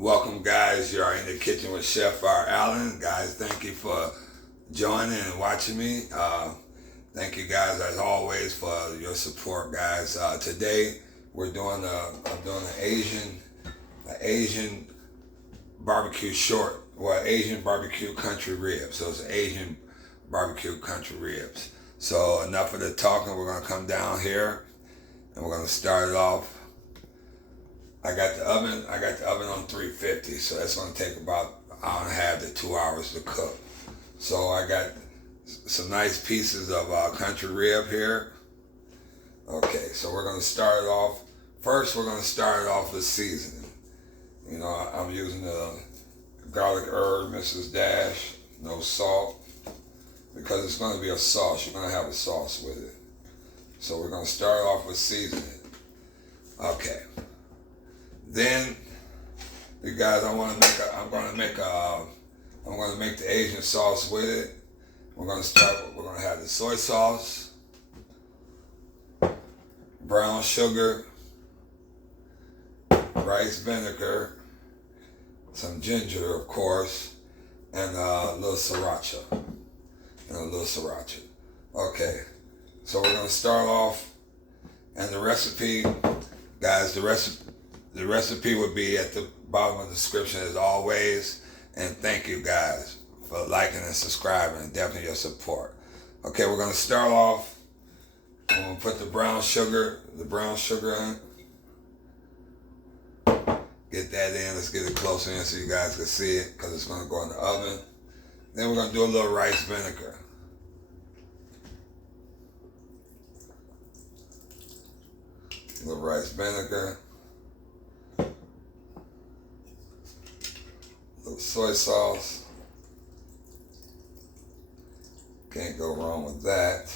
Welcome, guys. You are in the kitchen with Chef R. Allen. Guys, thank you for joining and watching me. Thank you, guys, as always, for your support, guys. Today we're doing I'm doing an Asian barbecue short, well, Asian barbecue country ribs. So it's Asian barbecue country ribs. So enough of the talking. We're gonna come down here and we're gonna start it off. I got the oven on 350, so that's gonna take about an hour and a half to 2 hours to cook. So I got some nice pieces of country rib here. Okay, so we're gonna start it off. First, we're gonna start it off with seasoning. You know, I'm using the garlic herb, Mrs. Dash, no salt, because it's gonna be a sauce. You're gonna have a sauce with it. So we're gonna start off with seasoning. Okay. Then, you guys, I'm gonna make the Asian sauce with it. We're gonna have the soy sauce, brown sugar, rice vinegar, some ginger, of course, and a little sriracha. Okay, so we're gonna start off, and the recipe, guys, the recipe would be at the bottom of the description as always. And thank you, guys, for liking and subscribing, and definitely your support. Okay, we're gonna start off. I'm gonna put the brown sugar in. Get that in. Let's get it closer in so you guys can see it, because it's gonna go in the oven. Then we're gonna do a little rice vinegar. A little rice vinegar. Little soy sauce. Can't go wrong with that.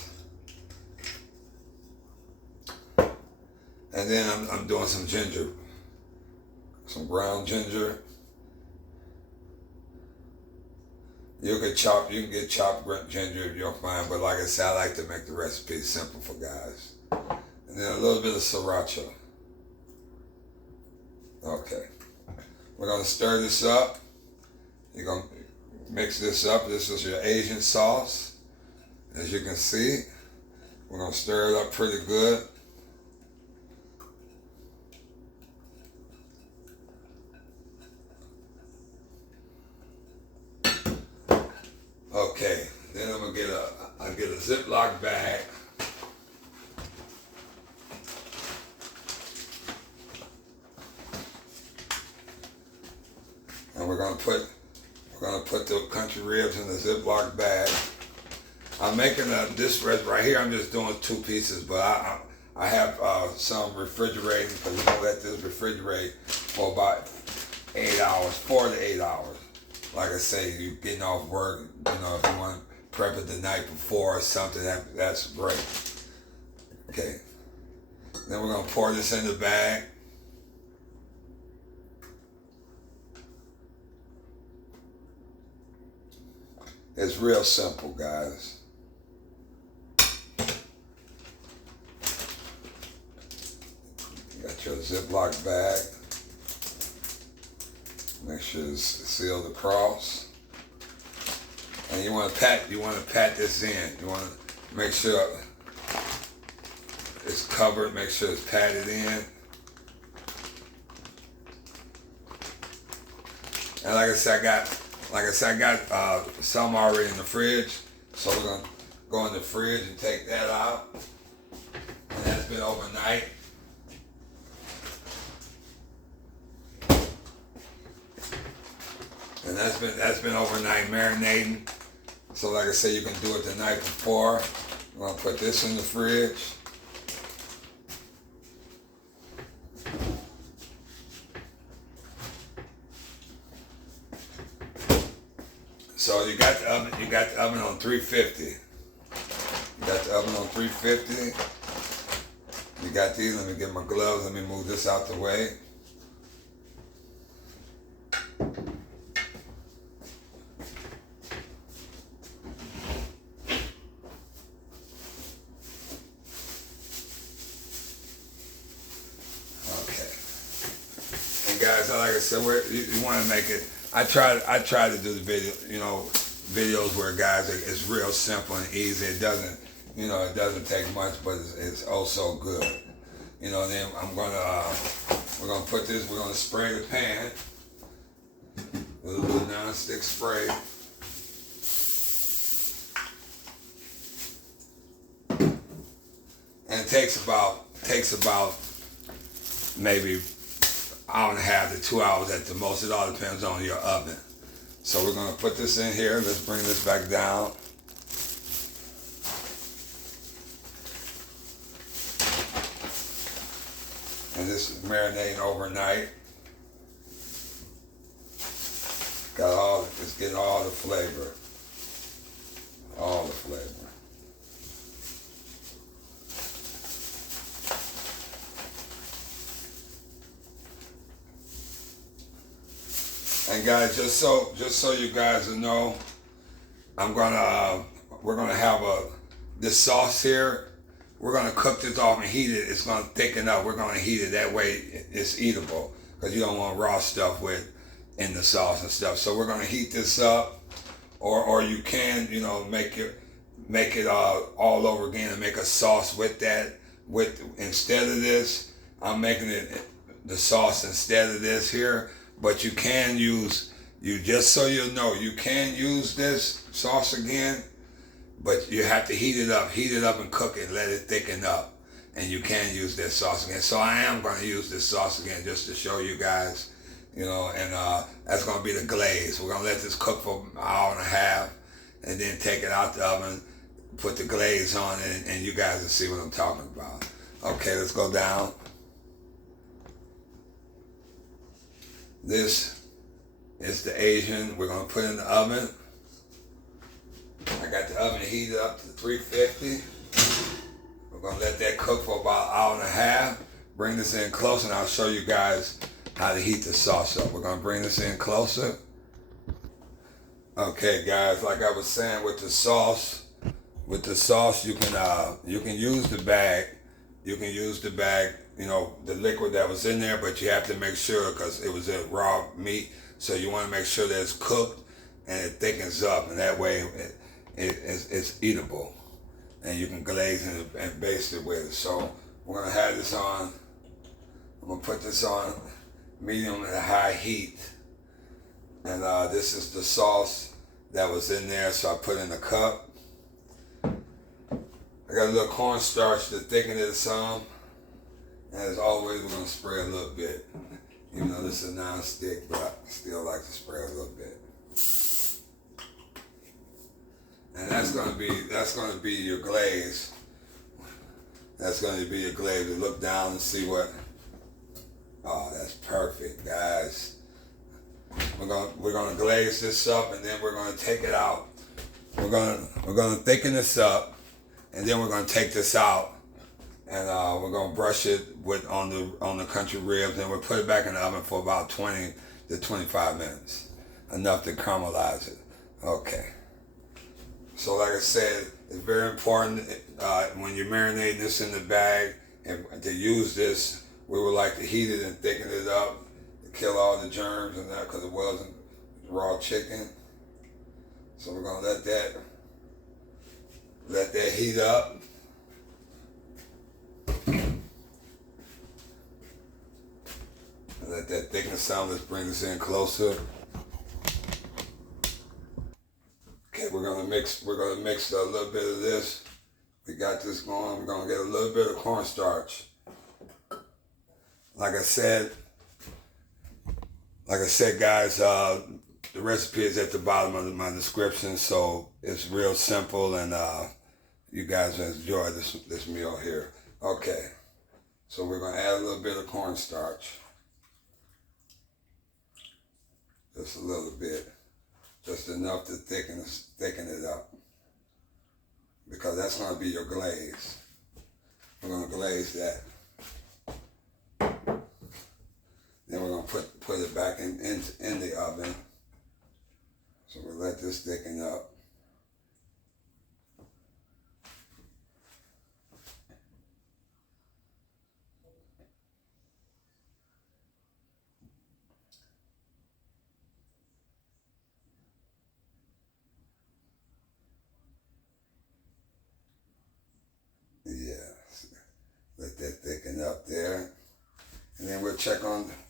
And then I'm doing some ginger. Some ground ginger. You can get chopped ginger if you don't find, but like I said, I like to make the recipe simple for guys. And then a little bit of sriracha. Okay. We're gonna stir this up. You're gonna mix this up. This is your Asian sauce. As you can see, we're gonna stir it up pretty good. Okay, then I'm gonna get a Ziplock bag. And we're gonna put the country ribs in the Ziplock bag. I'm making this recipe right here. I'm just doing 2 pieces, but I have some refrigerating, because you don't let this refrigerate for about 8 hours, 4 to 8 hours. Like I say, you getting off work, you know, if you want to prep it the night before or something, that's great. Okay. Then we're gonna pour this in the bag. It's real simple, guys. You got your Ziplock bag. Make sure it's sealed across. And you want to pat this in. You want to make sure it's covered. Make sure it's patted in. And like I said, I got some already in the fridge, so we're gonna go in the fridge and take that out. And that's been overnight. And that's been overnight marinating. So like I said, you can do it the night before. We're gonna put this in the fridge. So you got the oven on 350. You got the oven on 350. You got these. Let me get my gloves. Let me move this out the way. Okay. And guys, I like I said, you want to make it. I try to do the video, videos where guys, it's real simple and easy. It doesn't, it doesn't take much, but it's oh so good. Then we're gonna put this. We're gonna spray the pan with a little non-stick spray. And it takes about maybe hour and a half to 2 hours at the most. It all depends on your oven. So we're gonna put this in here. Let's bring this back down. And this is marinating overnight. It's getting all the flavor. All the flavor. And guys, just so you guys know, we're gonna have this sauce here. We're gonna cook this off and heat it. It's gonna thicken up. We're gonna heat it that way it's eatable, because you don't want raw stuff in the sauce and stuff. So we're gonna heat this up, or you can make it all over again and make a sauce with that. Instead of this, I'm making it the sauce instead of this here. But you can just so you know, you can use this sauce again, but you have to heat it up and cook it, let it thicken up, and you can use this sauce again. So I am going to use this sauce again just to show you guys, and that's going to be the glaze. We're going to let this cook for an hour and a half, and then take it out the oven, put the glaze on it, and you guys will see what I'm talking about. Okay, let's go down. This is the Asian. We're gonna put in the oven. I got the oven heated up to 350. We're gonna let that cook for about an hour and a half. Bring this in closer, and I'll show you guys how to heat the sauce up. We're gonna bring this in closer. Okay, guys, like I was saying, with the sauce, you can use the bag. You can use the bag, the liquid that was in there, but you have to make sure, because it was a raw meat, so you want to make sure that it's cooked and it thickens up, and that way it's eatable, and you can glaze and baste it with it. So we're going to have this on. I'm going to put this on medium and high heat, and this is the sauce that was in there, so I put in a cup. I got a little cornstarch to thicken it some. And as always, we're going to spray a little bit. Even though this is non-stick, but I still like to spray a little bit. And that's going to be your glaze. That's going to be your glaze. To look down and see what. Oh, that's perfect, guys. We're going to glaze this up, and then we're going to take it out. We're going to thicken this up. And then we're going to take this out, and we're going to brush it on the country ribs, and we'll put it back in the oven for about 20 to 25 minutes, enough to caramelize it. Okay. So like I said, it's very important when you're marinating this in the bag, and to use this, we would like to heat it and thicken it up to kill all the germs and that, because it wasn't raw chicken. So we're going to let that heat up. Let that thicken some. Let's bring this in closer. Okay, we're gonna mix a little bit of this. We got this going. We're gonna get a little bit of cornstarch. Like I said, guys, the recipe is at the bottom of my description, so it's real simple, and you guys enjoy this meal here. Okay, so we're gonna add a little bit of cornstarch, just a little bit, just enough to thicken it up, because that's gonna be your glaze. We're gonna glaze that. Then we're gonna put it back in the oven. So we'll let this thicken up.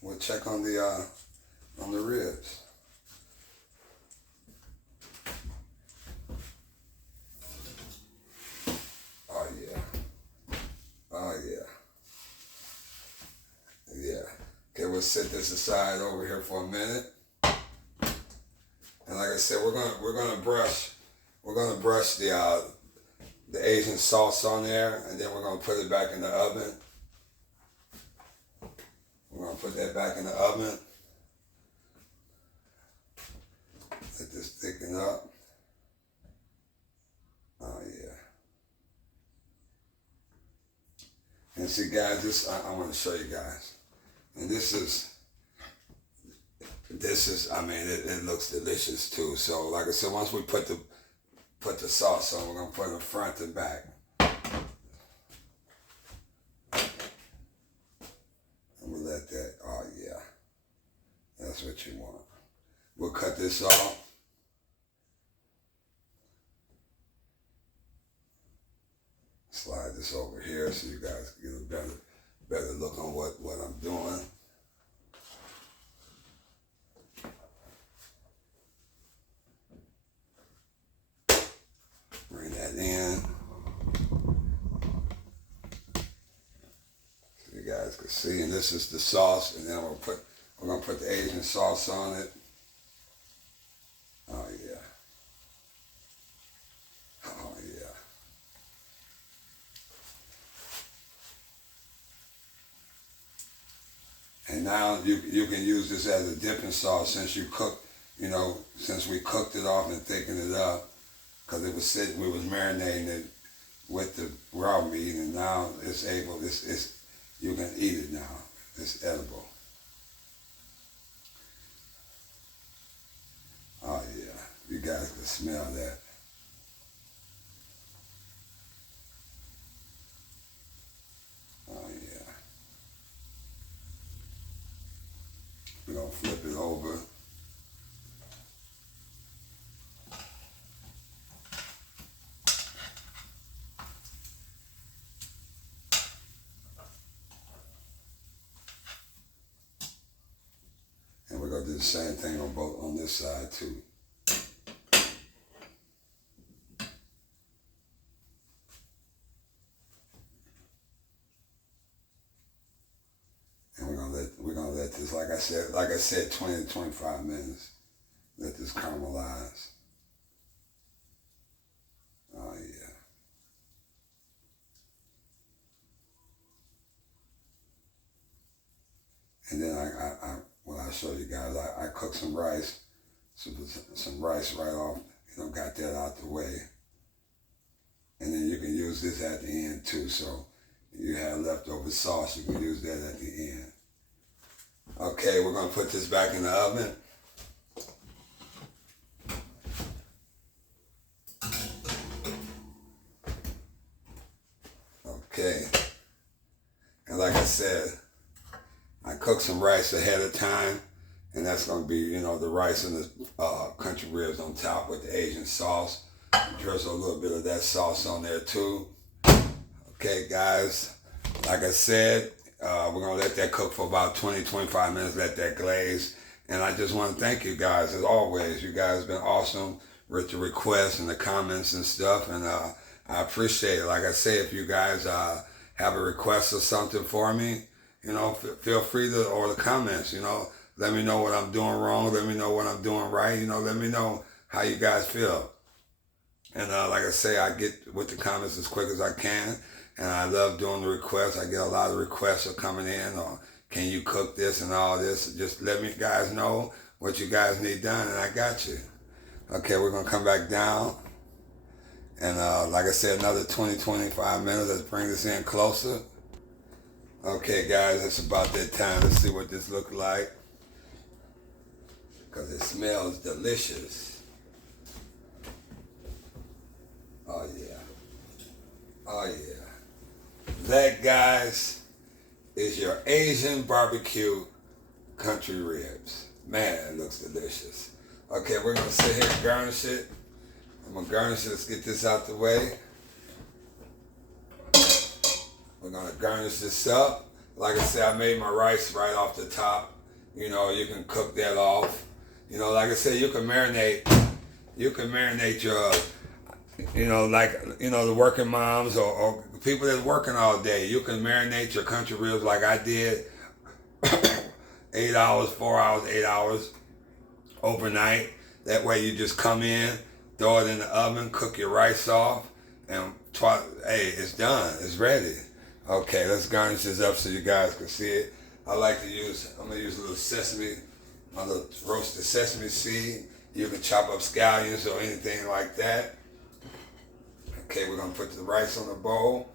we'll check on the ribs. Oh yeah. Oh yeah. Yeah. Okay, we'll set this aside over here for a minute. And like I said, we're gonna brush the Asian sauce on there, and then we're gonna put it back in the oven. We're gonna put that back in the oven. Let this thicken up. Oh yeah. And see, guys, this I want to show you guys. And this is. I mean, it looks delicious too. So, like I said, once we put the sauce on, we're gonna put it front and back. And we'll let that. Oh yeah, that's what you want. We'll cut this off. Slide this over here so you guys get a better look on what I'm doing. Bring that in. So you guys can see, and this is the sauce, and then we're gonna put the Asian sauce on it. Oh yeah. Oh yeah. And now you can use this as a dipping sauce since since we cooked it off and thickened it up. Because we was marinating it with the raw meat, and now you can eat it now. It's edible. Oh yeah, you guys can smell that. Oh yeah. We're gonna flip it over. And we're gonna do the same thing on this side too. And we're gonna let this, like I said, 20 to 25 minutes. Let this caramelize. Oh yeah. And then when I show you guys, I cook some rice, some rice right off, got that out the way. And then you can use this at the end too, so you have leftover sauce, you can use that at the end. Okay, we're gonna put this back in the oven. Okay, and like I said, I cook some rice ahead of time, and that's gonna be, the rice and the country ribs on top with the Asian sauce. Drizzle a little bit of that sauce on there too. Okay, guys, like I said, we're gonna let that cook for about 20, 25 minutes, let that glaze. And I just wanna thank you guys, as always. You guys have been awesome with the requests and the comments and stuff, and I appreciate it. Like I say, if you guys have a request or something for me, feel free to, or the comments, let me know what I'm doing wrong, let me know what I'm doing right, let me know how you guys feel. And like I say, I get with the comments as quick as I can, and I love doing the requests. I get a lot of requests are coming in, or can you cook this and all this? Just let me guys know what you guys need done, and I got you. Okay, we're gonna come back down, and like I said, another 20, 25 minutes. Let's bring this in closer. Okay, guys, it's about that time. Let's see what this looks like, because it smells delicious. Oh yeah. Oh yeah. That, guys, is your Asian barbecue country ribs. Man, it looks delicious. Okay, we're gonna sit here and garnish it. I'm gonna garnish it. Let's get this out the way. We're gonna garnish this up. Like I said, I made my rice right off the top. You know, you can cook that off. You know, like I said, you can marinate your, you know, like, you know, the working moms or people that's working all day. You can marinate your country ribs like I did. 8 hours, 4 hours, 8 hours overnight. That way you just come in, throw it in the oven, cook your rice off, and hey, it's done. It's ready. Okay, let's garnish this up so you guys can see it. I'm going to use a little sesame, a little roasted sesame seed. You can chop up scallions or anything like that. Okay, we're going to put the rice on the bowl.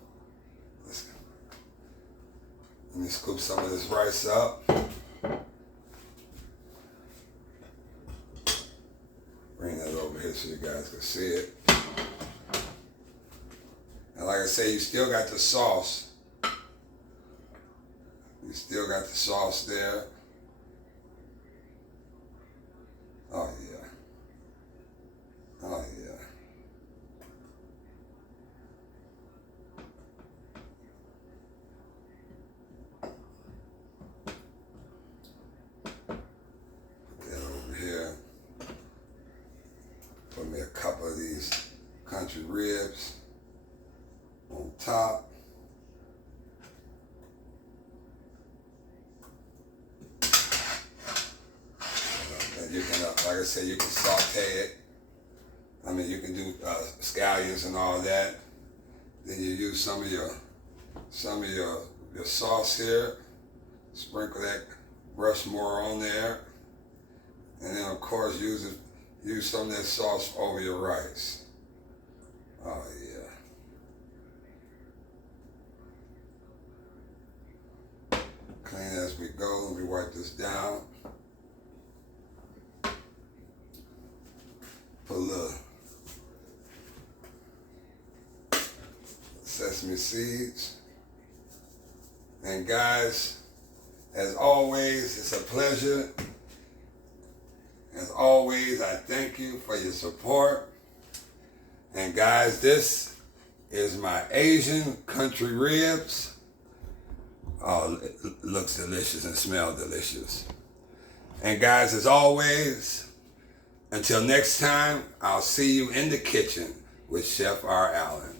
Let me scoop some of this rice up. Bring that over here so you guys can see it. And like I say, you still got the sauce. You still got the sauce there. Oh yeah. Oh yeah. Put that over here. Put me a couple of these country ribs on top. You can, like I said, you can saute it. I mean, you can do scallions and all that. Then you use some of your sauce here. Sprinkle that, brush more on there, and then of course use some of that sauce over your rice. Oh yeah. Clean as we go. Let me wipe this down. Put a little sesame seeds. And guys, as always, it's a pleasure. As always, I thank you for your support. And guys, this is my Asian country ribs. Oh, it looks delicious and smells delicious. And guys, as always, until next time, I'll see you in the kitchen with Chef R. Allen.